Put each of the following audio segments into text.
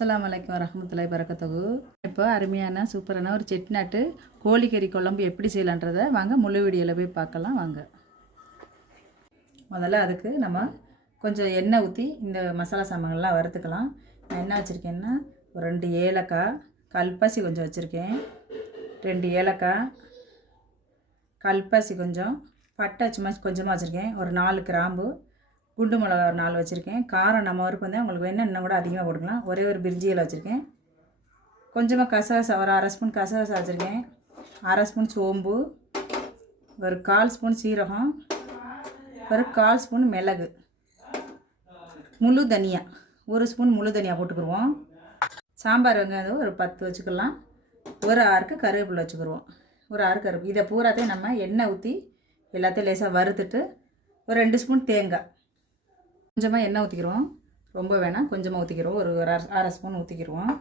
அஸ்ஸலாமு அலைக்கும் வரஹ்மத்துல்லாஹி வரகாத்துஹு. இப்போ அருமையான சூப்பரான ஒரு செட்டிநாட்டு கோழிக்கறி குழம்பு எப்படி செய்யலான்றதை வாங்க முழு வீடியோவில் போய் பார்க்கலாம் வாங்க. முதல்ல அதுக்கு நம்ம கொஞ்சம் எண்ணெய் ஊற்றி இந்த மசாலா சாமான்கள்லாம் வறுத்துக்கலாம். நான் என்ன வச்சுருக்கேன்னா ஒரு 2 ஏலக்காய், கல்பாசி கொஞ்சம் வச்சுருக்கேன், 2 ஏலக்காய், கல்பாசி கொஞ்சம், பட்டை சும்மா கொஞ்சமாக வச்சுருக்கேன், ஒரு 4 கிராம்பு, குண்டு மிளகா ஒரு 4 வச்சுருக்கேன். காரம் நம்ம வறுப்பு வந்து உங்களுக்கு வேணும் இன்னும் கூட அதிகமாக போட்டுக்கலாம். ஒரே ஒரு பிரிஞ்சி இலை வச்சுருக்கேன். கொஞ்சமாக கசகசா ஒரு 1/2 ஸ்பூன் கசகசா வச்சுருக்கேன், 1/2 ஸ்பூன் சோம்பு, ஒரு 1/4 ஸ்பூன் சீரகம், ஒரு 1/4 ஸ்பூன் மிளகு, முழு தனியா 1 ஸ்பூன் முழு தனியா போட்டுக்குருவோம். சாம்பார் வெங்காயம் ஒரு 10 வச்சுக்கலாம். ஒரு ஆறுக்கு கருவேப்பிலை வச்சுக்கிடுவோம், ஒரு 6 கருவேப்பிலை. இதை பூராத்தையும் நம்ம எண்ணெய் ஊற்றி எல்லாத்தையும் லேசாக வறுத்துட்டு ஒரு 2 ஸ்பூன் தேங்காய், கொஞ்சமாக எண்ணெய் ஊற்றிக்கிடுவோம், ரொம்ப வேணாம், கொஞ்சமாக ஊற்றிக்கிடுவோம், ஒரு 1/2 ஸ்பூன் ஊற்றிக்கிடுவோம்.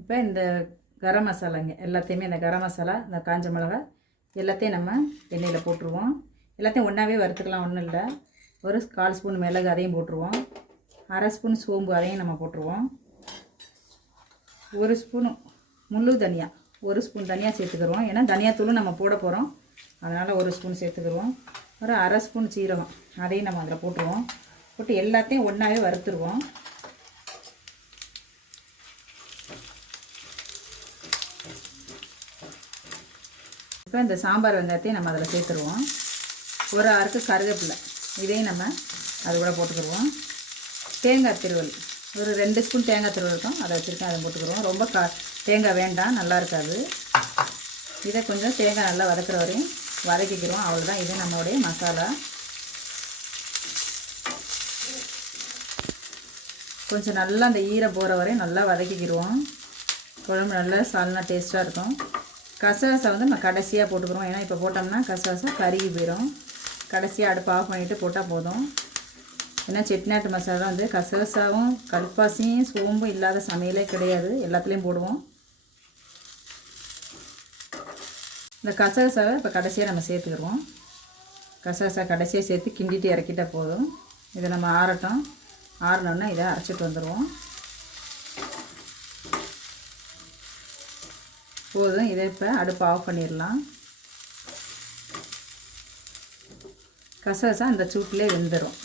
இப்போ இந்த கரம் மசாலாங்க எல்லாத்தையுமே, இந்த கரம் மசாலா, இந்த காஞ்ச மிளகாய் எல்லாத்தையும் நம்ம எண்ணெயில் போட்டுருவோம். எல்லாத்தையும் ஒன்றாவே வறுத்துக்கலாம், ஒன்றும் இல்லை. ஒரு 1/4 ஸ்பூன் மிளகு அதையும் போட்டுருவோம், 1/2 ஸ்பூன் சோம்பு அதையும் நம்ம போட்டுருவோம், 1 ஸ்பூன் முழு தனியா, 1 ஸ்பூன் தனியாக சேர்த்துக்கிடுவோம். ஏன்னா தனியாத்தூளும் நம்ம போட போகிறோம், அதனால் 1 ஸ்பூன் சேர்த்துக்கிடுவோம். ஒரு 1/2 ஸ்பூன் சீரகம் அதையும் நம்ம அதில் போட்டுருவோம். போட்டு எல்லாத்தையும் ஒன்றாவே வறுத்துருவோம். இப்போ இந்த சாம்பார் வெங்காயத்தையும் நம்ம அதில் சேர்த்துருவோம். ஒரு ஆறுக்கு கருவேப்பிலை இதையும் நம்ம அது கூட போட்டுக்கிடுவோம். தேங்காய் திருவல் ஒரு 2 ஸ்பூன் தேங்காய் திருவல் இருக்கும், அதை வச்சுருக்கேன், அதை போட்டுக்கிடுவோம். ரொம்ப தேங்காய் வேண்டாம், நல்லா இருக்காது. இதை கொஞ்சம் தேங்காய் நல்லா வதக்குற வரையும் வதக்கிக்கிறோம், அவ்வளோதான். இது நம்மளுடைய மசாலா. கொஞ்சம் நல்லா அந்த ஈரம் போகிற வரையும் நல்லா வதக்கிக்கிடுவோம். குழம்பு நல்லா சால்னா டேஸ்ட்டாக இருக்கும். கசகசா வந்து நம்ம கடைசியாக போட்டுக்கிறோம், ஏன்னா இப்போ போட்டோம்னா கசகசா கருகி போயிடும். கடைசியாக அடுப்பு ஆஃப் பண்ணிவிட்டு போட்டால் போதும். ஏன்னா செட்டிநாட்டு மசாலா வந்து கசகசாவும் கல்பாசியும் சோம்பும் இல்லாத சமையலே கிடையாது, எல்லாத்துலேயும் போடுவோம். இந்த கசகசாவை இப்போ கடைசியாக நம்ம சேர்த்துக்கிடுவோம். கசகசா கடைசியாக சேர்த்து கிண்டிட்டு இறக்கிட்டால் போதும். இதை நம்ம ஆறட்டும், ஆறினோன்னா இதை அரைச்சிட்டு வந்துடுவோம். போதும், இதை இப்போ அடுப்பு ஆஃப் பண்ணிடலாம். கசகசா இந்த சூட்டிலே வெந்துடும்.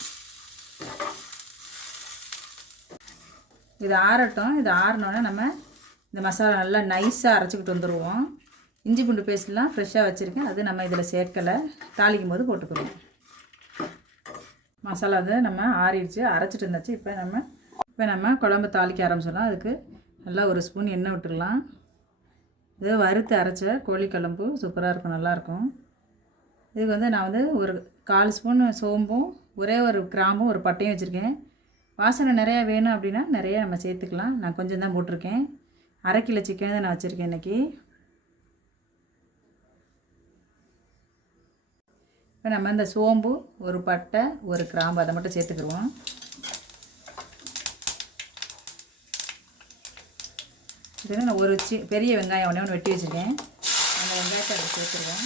இது ஆறட்டும். இது ஆறினோன்னா நம்ம இந்த மசாலா நல்லா நைஸாக அரைச்சிக்கிட்டு வந்துடுவோம். இஞ்சி பூண்டு பேஸ்ட்லாம் ஃப்ரெஷ்ஷாக வச்சுருக்கேன், அது நம்ம இதில் சேர்க்கலை, தாளிக்கும் போது போட்டுக்குவோம். மசாலா வந்து நம்ம ஆறிடுச்சு, அரைச்சிட்டு இருந்தாச்சு. இப்போ நம்ம குழம்பு தாளிக்க ஆரம்பிச்சிடலாம். அதுக்கு நல்லா 1 ஸ்பூன் எண்ணெய் விட்டுடலாம். இது வறுத்து அரைச்ச கோழி குழம்பு சூப்பராக இருக்கும், நல்லாயிருக்கும். இதுக்கு வந்து நான் வந்து ஒரு 1/4 ஸ்பூன் சோம்பும், ஒரே ஒரு கிராம்பும், ஒரு பட்டையும் வச்சுருக்கேன். வாசனை நிறையா வேணும் அப்படின்னா நிறையா நம்ம சேர்த்துக்கலாம். நான் கொஞ்சம் தான் போட்டிருக்கேன். 1/2 கிலோ சிக்கன் தான் நான் வச்சுருக்கேன் இன்றைக்கி. இப்போ நம்ம இந்த சோம்பு, ஒரு பட்டை, ஒரு கிராம்பு அதை மட்டும் சேர்த்துக்கிடுவோம். இது நான் ஒரு பெரிய வெங்காயம் ஒன்று வெட்டி வச்சுருக்கேன், அந்த வெங்காயத்தை அதை சேர்த்துருவோம்.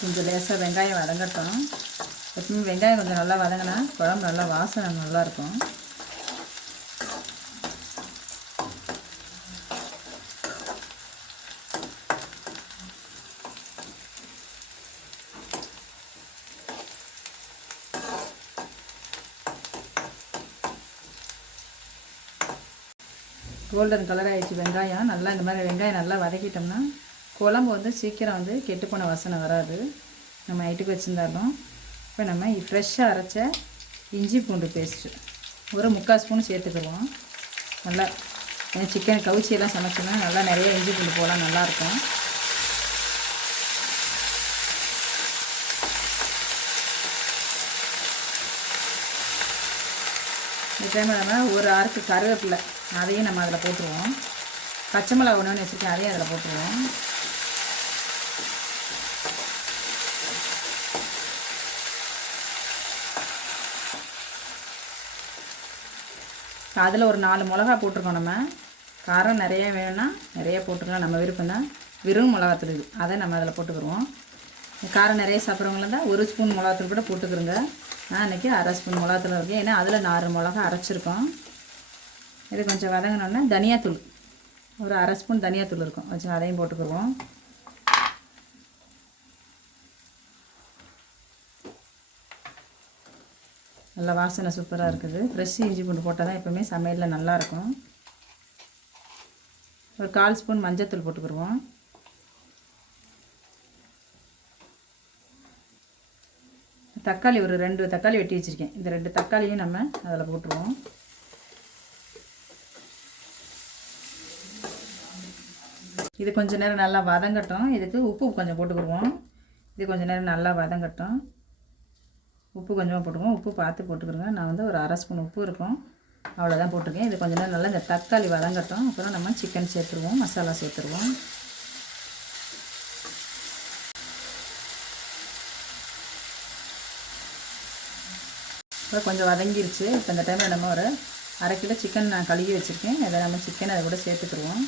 கொஞ்சம் லேசாக வெங்காயம் வதங்கட்டும். எப்பவுமே வெங்காயம் கொஞ்சம் நல்லா வதங்கினா குழம்பு நல்லா வாசனை நல்லாயிருக்கும். கோல்டன் கலர் ஆகிடுச்சு வெங்காயம். நல்லா இந்த மாதிரி வெங்காயம் நல்லா வதக்கிட்டோம்னா குழம்பு வந்து சீக்கிரம் வந்து கெட்டுப்போன வாசனை வராது, நம்ம நைட்டுக்கு வச்சுருந்தாலும். இப்போ நம்ம ஃப்ரெஷ்ஷாக அரைச்ச இஞ்சி பூண்டு பேஸ்ட்டு ஒரு 3/4 ஸ்பூன் சேர்த்துக்குருவோம். நல்லா ஏன்னா சிக்கன் கவுச்சியெல்லாம் சமைச்சோம்னா நல்லா நிறைய இஞ்சி பூண்டு போடலாம், நல்லாயிருக்கும். இந்த டைமில் நம்ம ஒரு ஆறுக்கு கருவேப்பிலை அதையும் நம்ம அதில் போட்டுருவோம். பச்சை மிளகா ஒன்று வச்சுருக்கேன், அதையும் அதில் போட்டுருவோம். அதில் ஒரு 4 மிளகா போட்டிருக்கோம். நம்ம காரம் நிறைய வேணும்னா நிறைய போட்டுக்கலாம், நம்ம விருப்பம் தான். வெறும் மிளகாத்தூள் இது, அதை நம்ம அதில் போட்டுக்கிடுவோம். காரம் நிறைய சாப்பிட்றவங்கள இருந்தால் 1 ஸ்பூன் மிளகாத்தூள் கூட போட்டுக்கிறோங்க. நான் இன்றைக்கி 1/2 ஸ்பூன் மிளகாத்தூள் இருக்கேன், ஏன்னா அதில் 4 மிளகா அரைச்சிருக்கோம். இது கொஞ்சம் வதங்கினோன்னா தனியாத்தூள் ஒரு 1/2 ஸ்பூன் தனியாத்தூள் இருக்கும், வச்சு அதையும் போட்டுக்கிடுவோம். நல்லா வாசனை சூப்பராக இருக்குது. ஃப்ரெஷ் இஞ்சி பூண்டு போட்டால் தான் எப்போவுமே சமையலில் நல்லாயிருக்கும். ஒரு 1/4 ஸ்பூன் மஞ்சத்தூள் போட்டுக்கிடுவோம். தக்காளி ஒரு 2 தக்காளி வெட்டி வச்சுருக்கேன், இந்த 2 தக்காளியும் நம்ம அதில் போட்டுருவோம். இது கொஞ்சம் நேரம் நல்லா வதங்கட்டும். இதுக்கு உப்பு கொஞ்சம் போட்டுக்கிடுவோம். இது கொஞ்சம் நேரம் நல்லா வதங்கட்டும். உப்பு கொஞ்சமாக போட்டுக்குவோம். உப்பு பார்த்து போட்டுக்கிறோங்க. நான் வந்து ஒரு 1/2 ஸ்பூன் உப்பு இருக்கும், அவ்வளோதான் போட்டிருக்கேன். இது கொஞ்சம் நேரம் நல்லா இந்த தக்காளி வதங்கட்டும். அப்புறம் நம்ம சிக்கன் சேர்த்துருவோம், மசாலா சேர்த்துருவோம். இப்போ கொஞ்சம் வதங்கிருச்சு. இப்போ இந்த டைமில் நம்ம ஒரு 1/2 கிலோ சிக்கன் நான் கழுவி வச்சுருக்கேன். அதை நம்ம சிக்கன் அதை கூட சேர்த்துக்குருவோம்.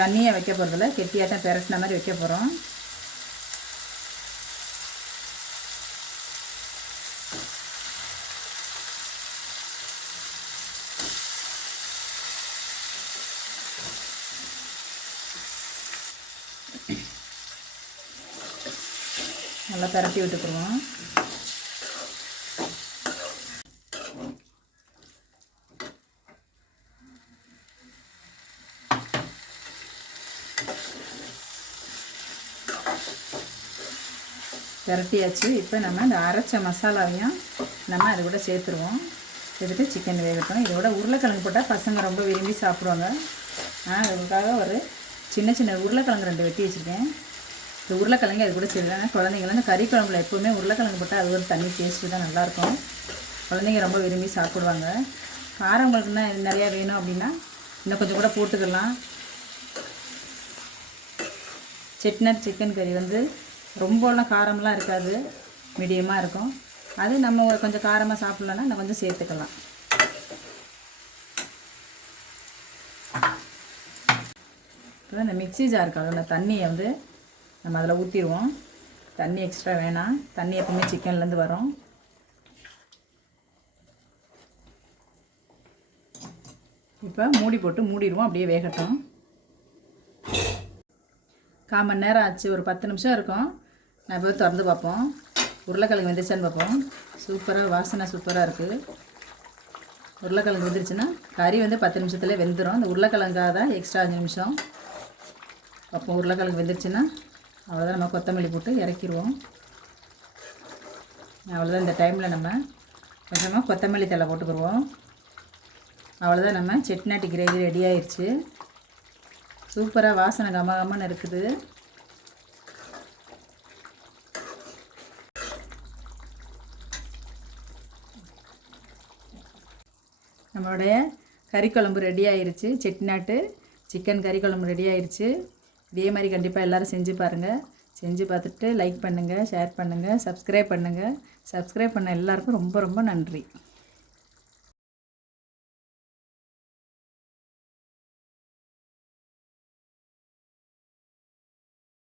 தண்ணியை வைக்க போகிறதில்ல, கெட்டியாட்டம் பெரட்டின மாதிரி வைக்க போகிறோம். நல்லா பெரட்டி விட்டுக்குருவோம். பெரட்டியாச்சு. இப்போ நம்ம இந்த அரைச்ச மசாலாவையும் நம்ம அது கூட சேர்த்துருவோம். சேர்த்துட்டு சிக்கன் வேகட்டும். இதோட உருளைக்கிழங்கு போட்டால் பசங்க ரொம்ப விரும்பி சாப்பிடுவாங்க. நான் அதுக்காக ஒரு சின்ன சின்ன உருளைக்கிழங்கு 2 வெட்டி வச்சுருக்கேன். இந்த உருளைக்கிழங்கு அது கூட சேர்த்துலாம். குழந்தைங்களாம் இந்த கறி குழம்புல எப்போவுமே உருளைக்கிழங்கு போட்டால் அது ஒரு தனி டேஸ்ட்டு தான், நல்லாயிருக்கும். குழந்தைங்க ரொம்ப விரும்பி சாப்பிடுவாங்க. காரம் உங்களுக்கு இன்னும் நிறையா வேணும் அப்படின்னா இன்னும் கொஞ்சம் கூட போட்டுக்கலாம். செட்டிநாடு சிக்கன் கறி வந்து ரொம்பலாம் காரம்லாம் இருக்காது, மீடியமாக இருக்கும். அது நம்ம கொஞ்சம் காரமாக சாப்பிட்லன்னா இன்னும் கொஞ்சம் சேர்த்துக்கலாம். இப்போ இந்த மிக்ஸி ஜார் கலந்த தண்ணியை வந்து நம்ம அதில் ஊற்றிடுவோம். தண்ணி எக்ஸ்ட்ரா வேணாம், தண்ணி எப்பவுமே சிக்கன்லேருந்து வரும். இப்போ மூடி போட்டு மூடிடுவோம், அப்படியே வேகட்டும். 1/4 மணி நேரம் ஆச்சு, ஒரு 10 நிமிஷம் இருக்கும். நான் இப்போ திறந்து பார்ப்போம், உருளைக்கிழங்கு வெந்துருச்சான்னு பார்ப்போம். சூப்பராக வாசனை சூப்பராக இருக்குது. உருளைக்கிழங்கு வெந்துருச்சுன்னா கறி வந்து 10 நிமிஷத்துலேயே வெந்துடும். அந்த உருளைக்கிழங்காக தான் எக்ஸ்ட்ரா 5 நிமிஷம். அப்போ உருளைக்கிழங்கு வெந்துருச்சுன்னா அவ்வளோதான், நம்ம கொத்தமல்லி போட்டு இறக்கிடுவோம். அவ்வளோதான். இந்த டைமில் நம்ம கொஞ்சமாக கொத்தமல்லி தழை போட்டுக்கிடுவோம். அவ்வளோதான், நம்ம செட்டிநாட்டு கிரேவி ரெடி ஆயிடுச்சு. சூப்பராக வாசனை கமகமன்னு இருக்குது. நம்மளுடைய கறி குழம்பு ரெடி ஆயிடுச்சு. செட்டிநாட்டு சிக்கன் கறி குழம்பு ரெடி ஆயிடுச்சு. இதே மாதிரி கண்டிப்பாக எல்லோரும் செஞ்சு பாருங்கள். செஞ்சு பார்த்துட்டு லைக் பண்ணுங்கள், ஷேர் பண்ணுங்கள், சப்ஸ்கிரைப் பண்ணுங்கள். சப்ஸ்கிரைப் பண்ண எல்லாருக்கும் ரொம்ப ரொம்ப நன்றி.